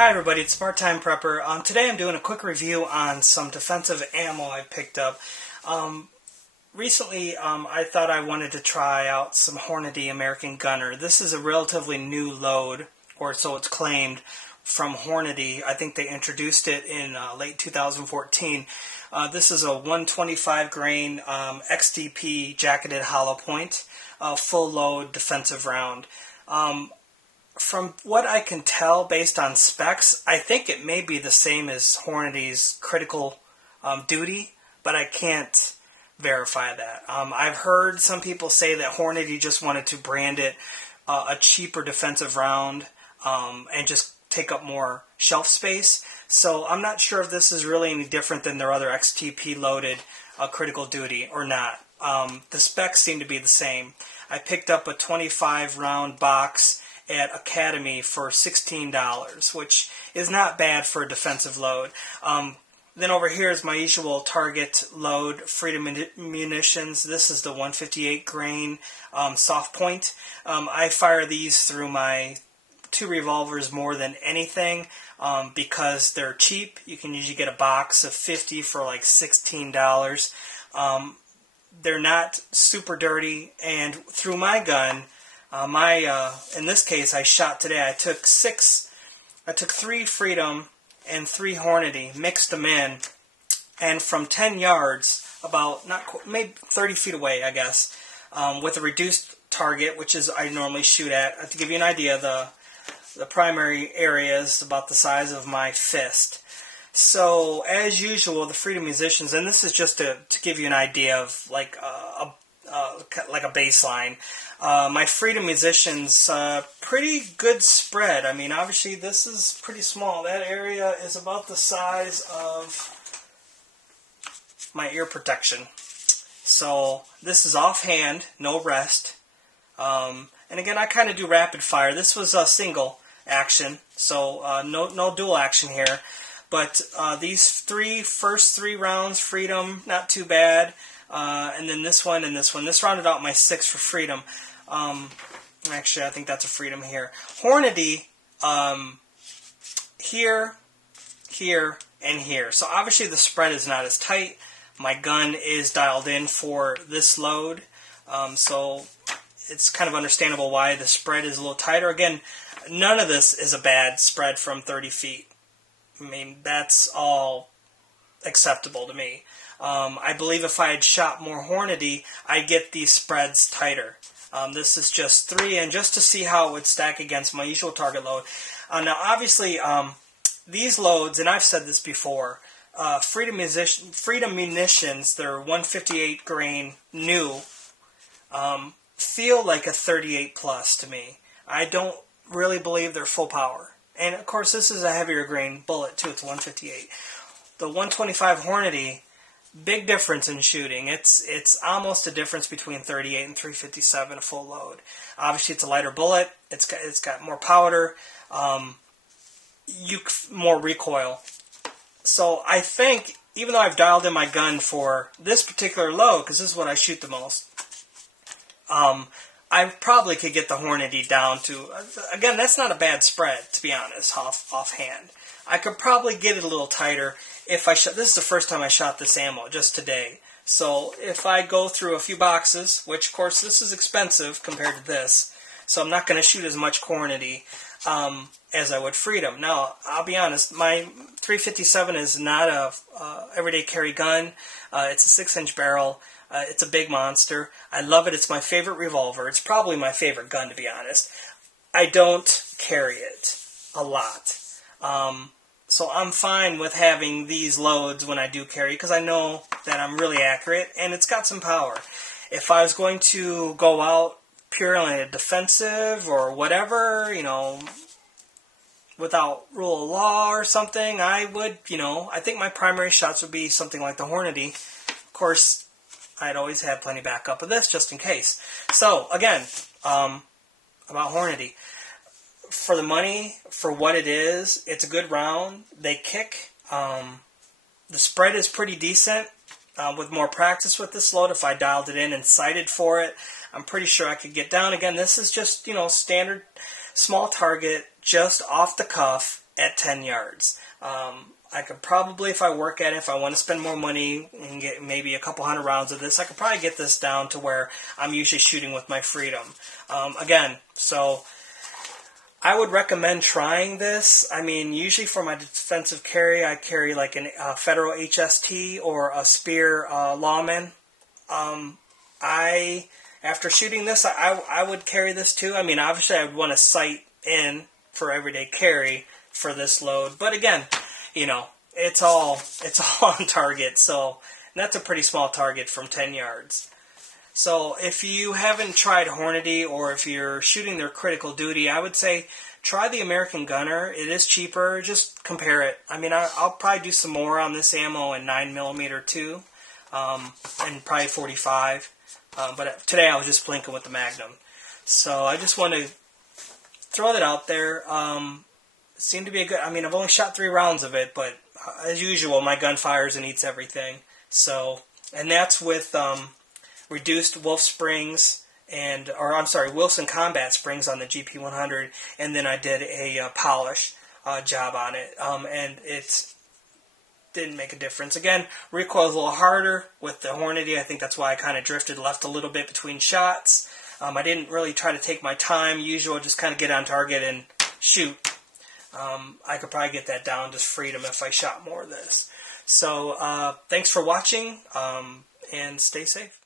Hi everybody, it's Partime Prepper. Today I'm doing a quick review on some defensive ammo I picked up. Recently I thought I wanted to try out some Hornady American Gunner. This is a relatively new load, or so it's claimed, from Hornady. I think they introduced it in late 2014. This is a 125 grain XDP jacketed hollow point, full load defensive round. From what I can tell based on specs, I think it may be the same as Hornady's critical duty, but I can't verify that. I've heard some people say that Hornady just wanted to brand it a cheaper defensive round and just take up more shelf space. So I'm not sure if this is really any different than their other XTP loaded critical duty or not. The specs seem to be the same. I picked up a 25 round box at Academy for $16, which is not bad for a defensive load. Then over here is my usual target load, Freedom Munitions. This is the 158 grain soft point. I fire these through my two revolvers more than anything because they're cheap. You can usually get a box of 50 for like $16. They're not super dirty, and through my gun, in this case, I shot today. I took 3 Freedom and 3 Hornady, mixed them in, and from 10 yards, about maybe 30 feet away, I guess, with a reduced target, which is I normally shoot at. To give you an idea, the primary area is about the size of my fist. So, as usual, the Freedom Musicians, and this is just to give you an idea of like a baseline. My Freedom Musicians, pretty good spread. I mean, obviously this is pretty small. That area is about the size of my ear protection. So this is offhand, no rest. And again, I kind of do rapid fire. This was a single action, so no dual action here. But these first three rounds, Freedom, not too bad. And then this one and this one. This rounded out my 6 for Freedom. Actually, I think that's a Freedom here. Hornady, here, and here. So obviously the spread is not as tight. My gun is dialed in for this load. So it's kind of understandable why the spread is a little tighter. Again, none of this is a bad spread from 30 feet. I mean, that's all acceptable to me. I believe if I had shot more Hornady, I'd get these spreads tighter. This is just 3, and just to see how it would stack against my usual target load. Now, obviously, these loads, and I've said this before, Freedom Munitions, their 158 grain new, feel like a 38 plus to me. I don't really believe they're full power. And, of course, this is a heavier grain bullet, too. It's 158. The 125 Hornady, big difference in shooting. It's almost a difference between 38 and 357, a full load. Obviously, it's a lighter bullet. It's got more powder, more recoil. So I think, even though I've dialed in my gun for this particular load, because this is what I shoot the most, I probably could get the Hornady down to, again, that's not a bad spread, to be honest, offhand. I could probably get it a little tighter if I shot. This is the first time I shot this ammo, just today. So if I go through a few boxes, which of course this is expensive compared to this, so I'm not going to shoot as much Hornady as I would Freedom. Now, I'll be honest, my 357 is not a everyday carry gun. It's a 6-inch barrel. It's a big monster. I love it. It's my favorite revolver. It's probably my favorite gun, to be honest. I don't carry it a lot. So I'm fine with having these loads when I do carry, because I know that I'm really accurate, and it's got some power. If I was going to go out purely defensive or whatever, without rule of law or something, I would, I think my primary shots would be something like the Hornady. Of course, I'd always have plenty backup of this, just in case. So, again, about Hornady. For the money, for what it is, it's a good round. They kick. The spread is pretty decent. With more practice with this load, if I dialed it in and sighted for it, I'm pretty sure I could get down. Again, this is just, standard small target, just off the cuff, at 10 yards. I could probably, if I work at it, if I want to spend more money and get maybe a couple hundred rounds of this, I could probably get this down to where I'm usually shooting with my Freedom. Again, so I would recommend trying this. I mean, usually for my defensive carry, I carry like a Federal HST or a Spear Lawman. After shooting this, I would carry this too. I mean, obviously I would want to sight in for everyday carry for this load, but again, you know, it's all on target. So that's a pretty small target from 10 yards. So if you haven't tried Hornady, or if you're shooting their critical duty, I would say try the American Gunner. It is cheaper. Just compare it. I mean, I'll probably do some more on this ammo in 9mm too, and probably 45. But today I was just blinking with the Magnum. So I just want to throw that out there. It seemed to be a good... I mean, I've only shot 3 rounds of it, but as usual, my gun fires and eats everything. So, and that's with reduced Wolf springs Wilson Combat springs on the GP100, and then I did a polish job on it, and it didn't make a difference. Again, recoil's a little harder with the Hornady. I think that's why I kind of drifted left a little bit between shots. I didn't really try to take my time. Usual, just kind of get on target and shoot. I could probably get that down to Freedom if I shot more of this. So, thanks for watching, and stay safe.